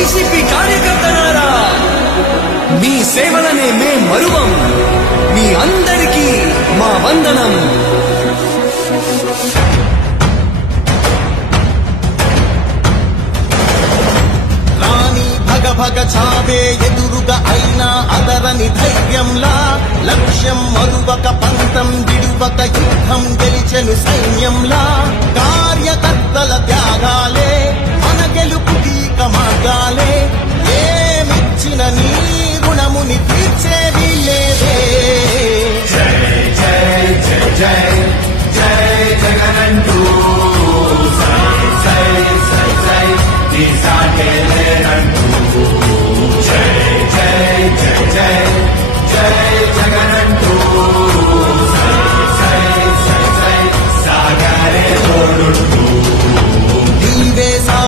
YCP కార్యకర్తలారా, మీ సేవలనే మే మరువం. మీ అందరికీ మా వందనం. భగ చావే ఎదురుగా అయినా అదరని ధైర్యంలా, లక్ష్యం మరువక పంతం విడువక యుద్ధం గెలిచెను సైన్యంలా. కార్యకర్తల త్యాగాలే